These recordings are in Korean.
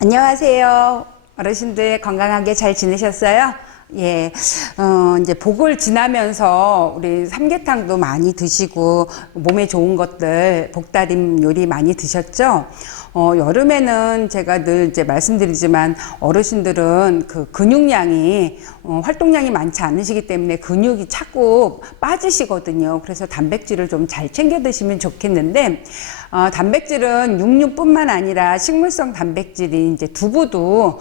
안녕하세요. 어르신들 건강하게 잘 지내셨어요? 예, 이제 복을 지나면서 우리 삼계탕도 많이 드시고 몸에 좋은 것들, 복다림 요리 많이 드셨죠? 여름에는 제가 늘 이제 말씀드리지만 어르신들은 그 근육량이, 활동량이 많지 않으시기 때문에 근육이 자꾸 빠지시거든요. 그래서 단백질을 좀 잘 챙겨 드시면 좋겠는데, 단백질은 육류뿐만 아니라 식물성 단백질이 이제 두부도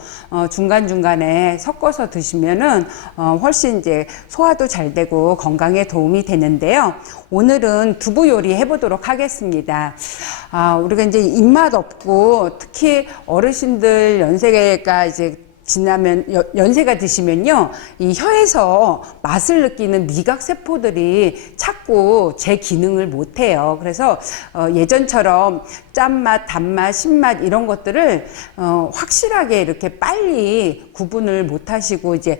중간중간에 섞어서 드시면은 훨씬 이제 소화도 잘 되고 건강에 도움이 되는데요. 오늘은 두부 요리 해보도록 하겠습니다. 우리가 이제 입맛 없고 특히 어르신들 연세가 이제 지나면 연세가 드시면요, 이 혀에서 맛을 느끼는 미각 세포들이 자꾸 제 기능을 못해요. 그래서 예전처럼 짠맛, 단맛, 신맛 이런 것들을 확실하게 이렇게 빨리 구분을 못 하시고 이제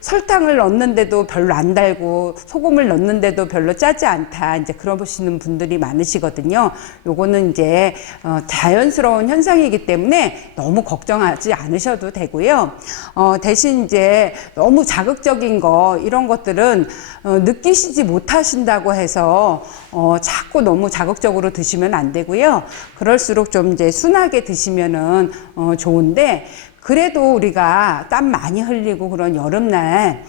설탕을 넣는데도 별로 안 달고 소금을 넣는데도 별로 짜지 않다, 이제 그러시는 분들이 많으시거든요. 요거는 이제 자연스러운 현상이기 때문에 너무 걱정하지 않으셔도 되고요. 대신 이제 너무 자극적인 거 이런 것들은 느끼시지 못하신다고 해서 자꾸 너무 자극적으로 드시면 안 되고요. 그럴수록 좀 이제 순하게 드시면은 좋은데, 그래도 우리가 땀 많이 흘리고 그런 여름날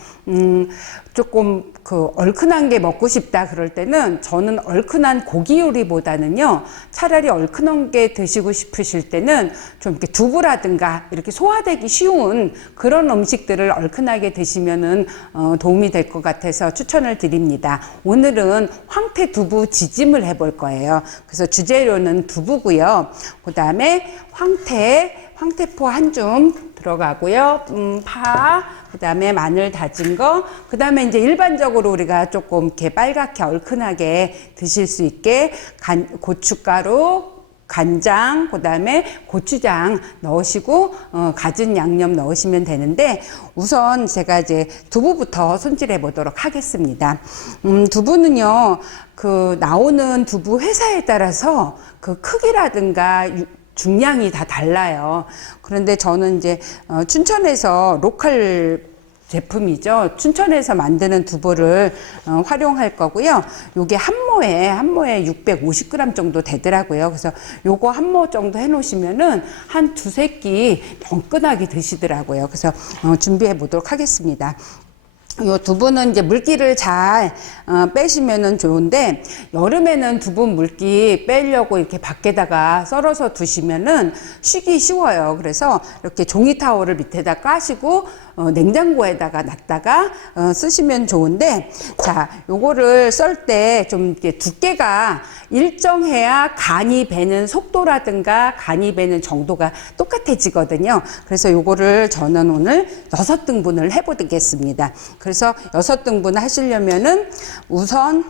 조금 그 얼큰한 게 먹고 싶다 그럴 때는 저는 얼큰한 고기 요리보다는요, 차라리 얼큰한 게 드시고 싶으실 때는 좀 이렇게 두부라든가 이렇게 소화되기 쉬운 그런 음식들을 얼큰하게 드시면은 도움이 될 것 같아서 추천을 드립니다. 오늘은 황태 두부 지짐을 해볼 거예요. 그래서 주재료는 두부고요. 그 다음에 황태포 한 줌 들어가고요. 파, 그 다음에 마늘 다진 거, 그 다음에 이제 일반적으로 우리가 조금 이렇게 빨갛게 얼큰하게 드실 수 있게 고춧가루, 간장, 그 다음에 고추장 넣으시고 갖은 양념 넣으시면 되는데, 우선 제가 이제 두부부터 손질해 보도록 하겠습니다. 두부는요, 그 나오는 두부 회사에 따라서 그 크기라든가 중량이 다 달라요. 그런데 저는 이제 춘천에서 로컬 제품이죠. 춘천에서 만드는 두부를 활용할 거고요. 요게 한 모에 650g 정도 되더라고요. 그래서 요거 한 모 정도 해 놓으시면은 한 두세 끼 덩끈하게 드시더라고요. 그래서 준비해 보도록 하겠습니다. 요 두부는 이제 물기를 잘 빼시면은 좋은데, 여름에는 두부 물기 빼려고 이렇게 밖에다가 썰어서 두시면은 쉬기 쉬워요. 그래서 이렇게 종이 타월을 밑에다 까시고 냉장고에다가 놨다가 쓰시면 좋은데, 자, 요거를 썰 때 좀 이렇게 두께가 일정해야 간이 배는 속도라든가 간이 배는 정도가 똑같아지거든요. 그래서 요거를 저는 오늘 6등분을 해보겠습니다. 그래서 6등분 하시려면은 우선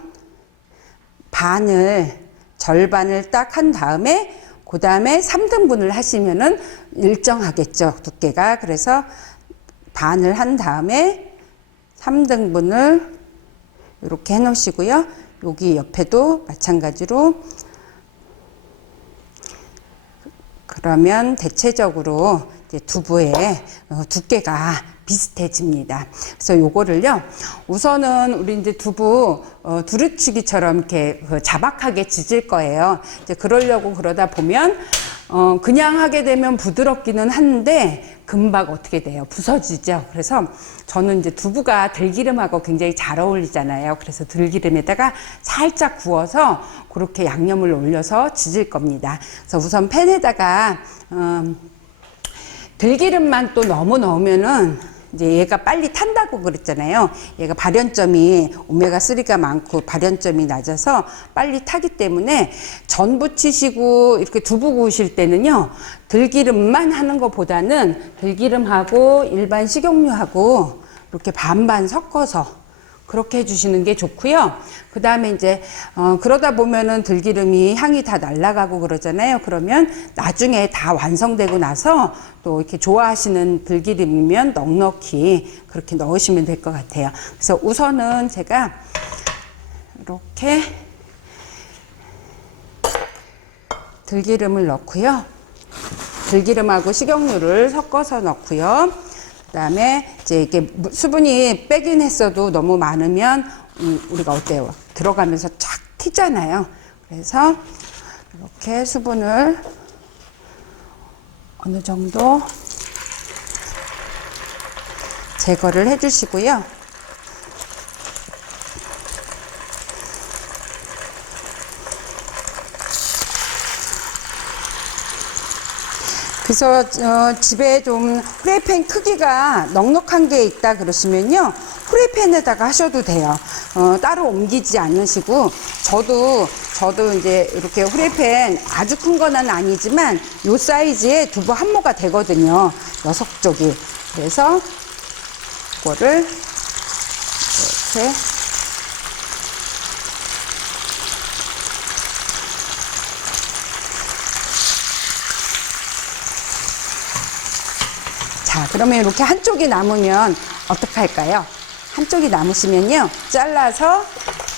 절반을 딱 한 다음에, 그 다음에 3등분을 하시면은 일정하겠죠, 두께가. 그래서 반을 한 다음에 3등분을 이렇게 해 놓으시고요. 여기 옆에도 마찬가지로. 그러면 대체적으로 이제 두부의 두께가 비슷해집니다. 그래서 요거를요, 우선은 우리 이제 두부 두루치기처럼 이렇게 자박하게 지질 거예요. 이제 그러려고 그러다 보면 그냥 하게 되면 부드럽기는 한데 금방 어떻게 돼요? 부서지죠. 그래서 저는 이제 두부가 들기름하고 굉장히 잘 어울리잖아요. 그래서 들기름에다가 살짝 구워서 그렇게 양념을 올려서 지질 겁니다. 그래서 우선 팬에다가 들기름만 또 너무 넣으면은 이제 얘가 빨리 탄다고 그랬잖아요. 얘가 발연점이 오메가3가 많고 발연점이 낮아서 빨리 타기 때문에 전 부치시고 이렇게 두부 구우실 때는요, 들기름만 하는 것보다는 들기름하고 일반 식용유하고 이렇게 반반 섞어서 그렇게 해주시는 게 좋고요. 그 다음에 이제 그러다 보면은 들기름이 향이 다 날아가고 그러잖아요. 그러면 나중에 다 완성되고 나서 또 이렇게 좋아하시는 들기름이면 넉넉히 그렇게 넣으시면 될 것 같아요. 그래서 우선은 제가 이렇게 들기름을 넣고요. 들기름하고 식용유를 섞어서 넣고요. 그다음에 이제 이게 수분이 빼긴 했어도 너무 많으면 우리가 어때요? 들어가면서 쫙 튀잖아요. 그래서 이렇게 수분을 어느 정도 제거를 해주시고요. 그래서 집에 좀 프라이팬 크기가 넉넉한 게 있다 그러시면요, 프라이팬에다가 하셔도 돼요. 따로 옮기지 않으시고, 저도 이제 이렇게 프라이팬 아주 큰 거는 아니지만 요 사이즈에 두부 한 모가 되거든요. 6쪽이. 그래서 이거를 이렇게 자, 그러면 이렇게 한쪽이 남으면 어떻게 할까요? 한쪽이 남으시면요, 잘라서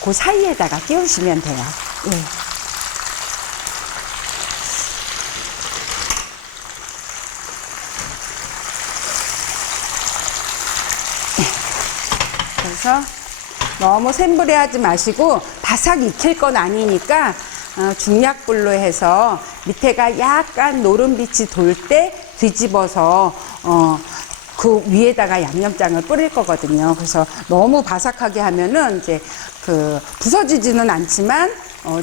그 사이에다가 끼우시면 돼요. 예. 그래서 너무 센 불에 하지 마시고 바삭 익힐 건 아니니까 중약불로 해서 밑에가 약간 노른빛이 돌 때 뒤집어서 그 위에다가 양념장을 뿌릴 거거든요. 그래서 너무 바삭하게 하면은 이제 부서지지는 않지만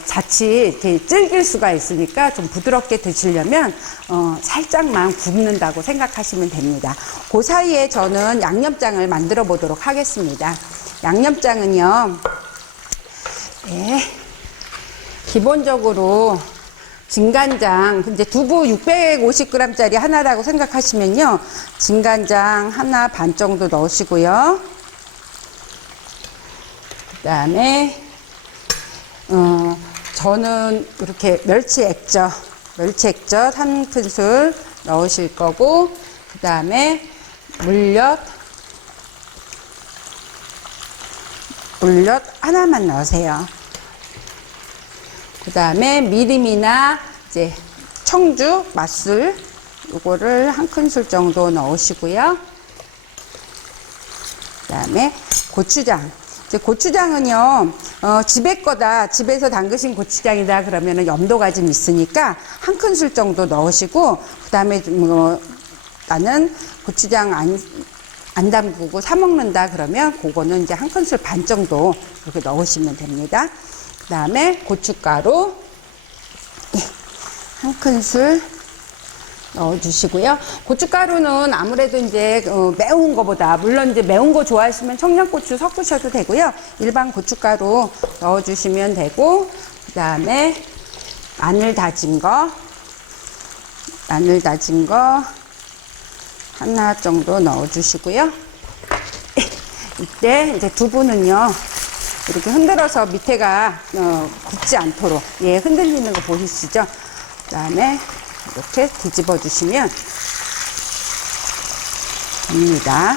자칫 이렇게 질길 수가 있으니까 좀 부드럽게 드시려면 살짝만 굽는다고 생각하시면 됩니다. 그 사이에 저는 양념장을 만들어 보도록 하겠습니다. 양념장은요, 네, 기본적으로 진간장, 이제 두부 650g짜리 하나라고 생각하시면요, 진간장 하나 반 정도 넣으시고요. 그 다음에 저는 이렇게 멸치 액젓 한 큰술 넣으실 거고, 그 다음에 물엿 하나만 넣으세요. 그 다음에 미림이나 이제 청주, 맛술 요거를 한 큰술 정도 넣으시고요. 그 다음에 고추장. 이제 고추장은요, 집에서 담그신 고추장이다 그러면은 염도가 좀 있으니까 한 큰술 정도 넣으시고, 그 다음에 나는 고추장 안 담그고 사 먹는다 그러면 그거는 이제 한 큰술 반 정도 이렇게 넣으시면 됩니다. 그 다음에 고춧가루 한 큰술 넣어주시고요. 고춧가루는 아무래도 이제 매운 거보다, 물론 이제 매운 거 좋아하시면 청양고추 섞으셔도 되고요. 일반 고춧가루 넣어주시면 되고, 그 다음에 마늘 다진 거 하나 정도 넣어주시고요. 이때 이제 두부는요, 이렇게 흔들어서 밑에가 굳지 않도록, 예, 흔들리는 거 보이시죠? 그 다음에 이렇게 뒤집어 주시면 됩니다.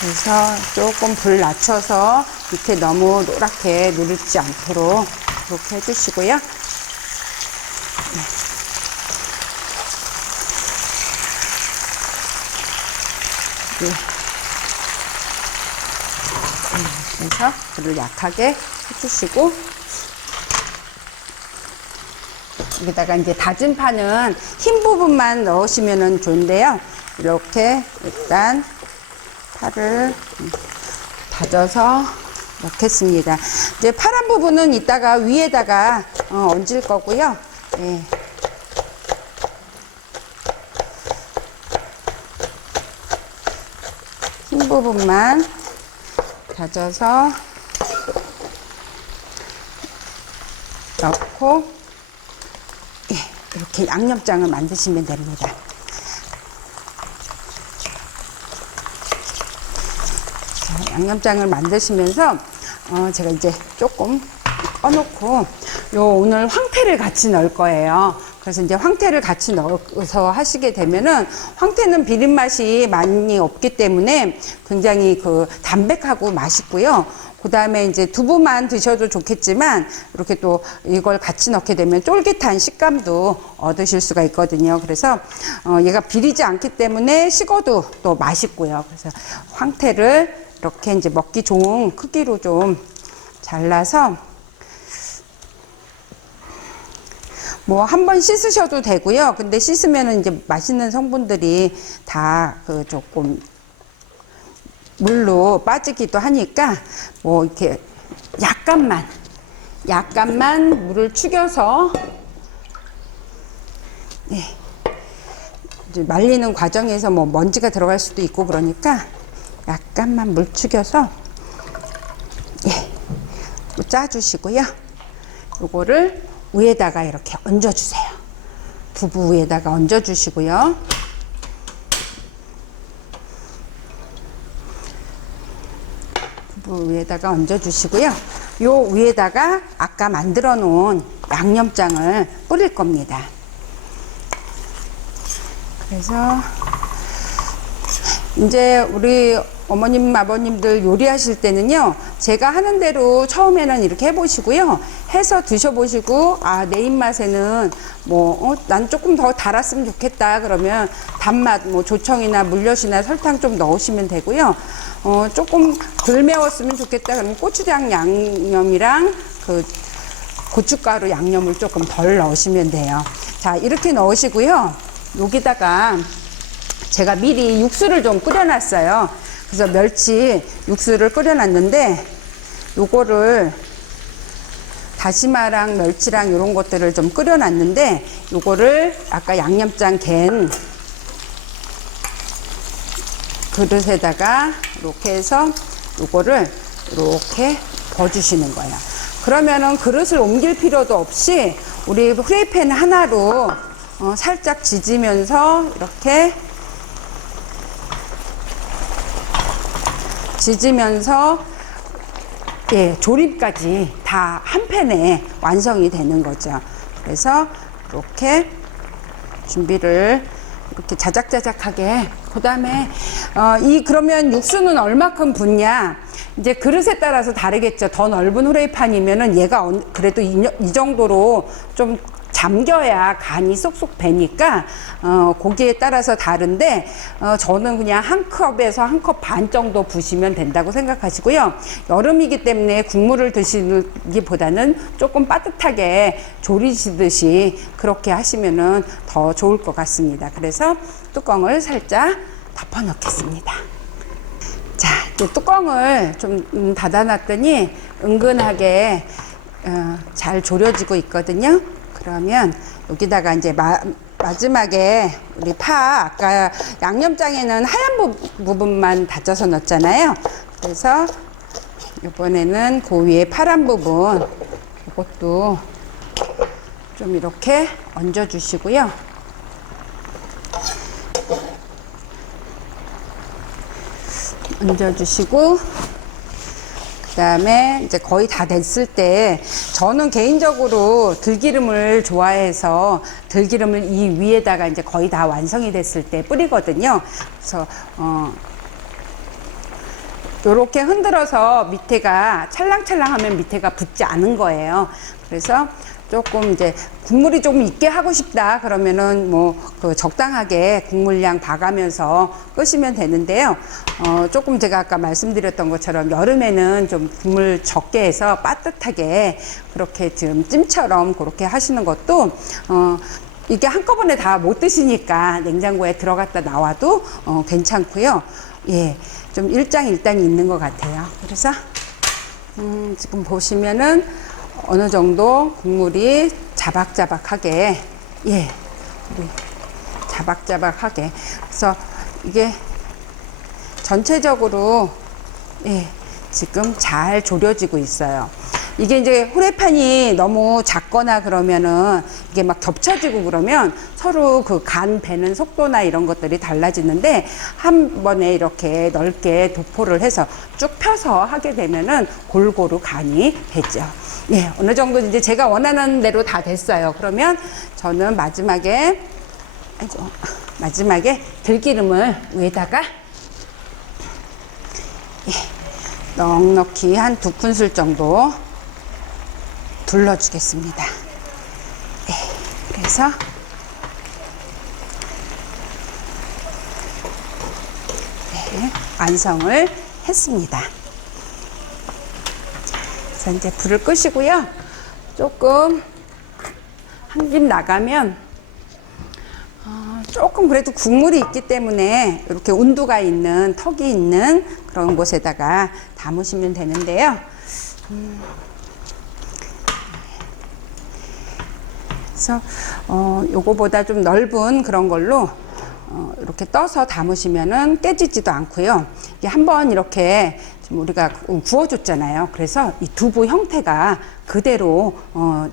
그래서 조금 불 낮춰서 밑에 너무 노랗게 누르지 않도록 그렇게 해주시고요. 네. 그래서 불을 약하게 해주시고, 여기다가 이제 다진 파는 흰 부분만 넣으시면 좋은데요. 이렇게 일단 파를 다져서 넣겠습니다. 이제 파란 부분은 이따가 위에다가 얹을 거고요. 예. 흰 부분만 다져서 넣고, 예, 이렇게 양념장을 만드시면 됩니다. 양념장을 만드시면서 제가 이제 조금 꺼놓고 오늘 황태를 같이 넣을 거예요. 그래서 이제 황태를 같이 넣어서 하시게 되면은 황태는 비린 맛이 많이 없기 때문에 굉장히 담백하고 맛있고요. 그 다음에 이제 두부만 드셔도 좋겠지만 이렇게 또 이걸 같이 넣게 되면 쫄깃한 식감도 얻으실 수가 있거든요. 그래서 얘가 비리지 않기 때문에 식어도 또 맛있고요. 그래서 황태를 이렇게 이제 먹기 좋은 크기로 좀 잘라서 뭐 한 번 씻으셔도 되고요. 근데 씻으면은 이제 맛있는 성분들이 다 조금 물로 빠지기도 하니까 뭐 이렇게 약간만 물을 축여서 이제 말리는 과정에서 뭐 먼지가 들어갈 수도 있고 그러니까 약간만 물 축여서 짜주시고요. 요거를 위에다가 이렇게 얹어주세요. 두부 위에다가 얹어주시고요. 두부 위에다가 얹어주시고요. 요 위에다가 아까 만들어 놓은 양념장을 뿌릴 겁니다. 그래서 이제 우리 어머님, 아버님들 요리하실 때는요, 제가 하는 대로 처음에는 이렇게 해보시고요. 해서 드셔보시고, 내 입맛에는 난 조금 더 달았으면 좋겠다. 그러면 단맛, 조청이나 물엿이나 설탕 좀 넣으시면 되고요. 조금 덜 매웠으면 좋겠다. 그러면 고추장 양념이랑 고춧가루 양념을 조금 덜 넣으시면 돼요. 자, 이렇게 넣으시고요. 여기다가 제가 미리 육수를 좀 끓여놨어요. 그래서 멸치 육수를 끓여놨는데 요거를 다시마랑 멸치랑 이런 것들을 좀 끓여놨는데 요거를 아까 양념장 갠 그릇에다가 이렇게 해서 요거를 이렇게 버주시는 거예요. 그러면은 그릇을 옮길 필요도 없이 우리 프라이팬 하나로 살짝 지지면서 이렇게 조림까지 다 한 팬에 완성이 되는 거죠. 그래서 이렇게 준비를 이렇게 자작자작하게 그 다음에 그러면 육수는 얼마큼 붓냐 이제 그릇에 따라서 다르겠죠. 더 넓은 후라이팬이면은 얘가 그래도 이 정도로 좀 잠겨야 간이 쏙쏙 배니까 고기에 따라서 다른데 저는 그냥 한 컵에서 한 컵 반 정도 부시면 된다고 생각하시고요. 여름이기 때문에 국물을 드시기보다는 조금 따뜻하게 조리시듯이 그렇게 하시면은 더 좋을 것 같습니다. 그래서 뚜껑을 살짝 덮어 놓겠습니다. 자, 이제 뚜껑을 좀 닫아놨더니 은근하게 잘 졸여지고 있거든요. 그러면 여기다가 이제 마지막에 우리 파 아까 양념장에는 하얀 부분만 다져서 넣었잖아요. 그래서 이번에는 그 위에 파란 부분 이것도 좀 이렇게 얹어 주시고요. 얹어 주시고 그 다음에 이제 거의 다 됐을 때 저는 개인적으로 들기름을 좋아해서 들기름을 이 위에다가 이제 거의 다 완성이 됐을 때 뿌리거든요. 그래서 요렇게 흔들어서 밑에가 찰랑찰랑하면 밑에가 붙지 않은 거예요. 그래서 조금 이제 국물이 조금 있게 하고 싶다 그러면은 적당하게 국물량 봐가면서 끄시면 되는데요. 조금 제가 아까 말씀드렸던 것처럼 여름에는 좀 국물 적게 해서 빠듯하게 그렇게 좀 찜처럼 그렇게 하시는 것도 이게 한꺼번에 다 못 드시니까 냉장고에 들어갔다 나와도 괜찮고요. 예, 좀 일장일단이 있는 것 같아요. 그래서 지금 보시면은 어느 정도 국물이 자박자박하게 자박자박하게 그래서 이게 전체적으로 지금 잘 졸여지고 있어요. 이게 이제 후라이팬이 너무 작거나 그러면은 이게 막 겹쳐지고 그러면 서로 그 간 배는 속도나 이런 것들이 달라지는데, 한 번에 이렇게 넓게 도포를 해서 쭉 펴서 하게 되면은 골고루 간이 되죠. 예, 어느 정도 이제 제가 원하는 대로 다 됐어요. 그러면 저는 마지막에 들기름을 위에다가 넉넉히 한 2큰술 정도 둘러주겠습니다. 그래서 완성을 했습니다. 그래서 이제 불을 끄시고요. 조금 한 김 나가면 조금 그래도 국물이 있기 때문에 이렇게 온도가 있는 턱이 있는 그런 곳에다가 담으시면 되는데요. 그래서 요거보다 좀 넓은 그런 걸로 이렇게 떠서 담으시면은 깨지지도 않고요. 이게 한번 이렇게 지금 우리가 구워줬잖아요. 그래서 이 두부 형태가 그대로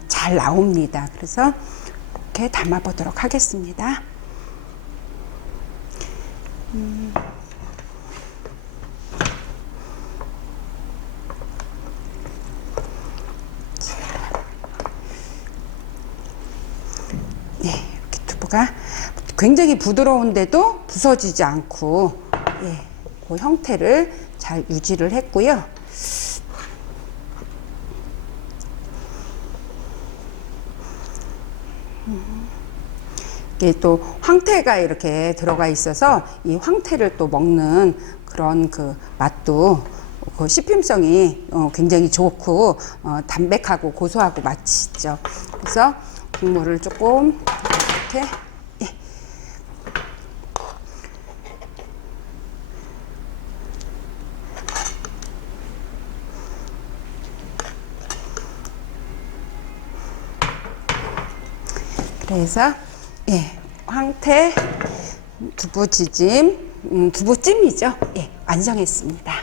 잘 나옵니다. 그래서 이렇게 담아보도록 하겠습니다. 네, 이렇게 두부가 굉장히 부드러운데도 부서지지 않고, 예, 그 형태를 잘 유지를 했고요. 이게 또 황태가 이렇게 들어가 있어서 이 황태를 또 먹는 그런 그 맛도, 그 씹힘성이 굉장히 좋고 담백하고 고소하고 맛이 있죠. 그래서 국물을 조금 이렇게, 예. 그래서 황태 두부지짐, 두부찜이죠. 예, 완성했습니다.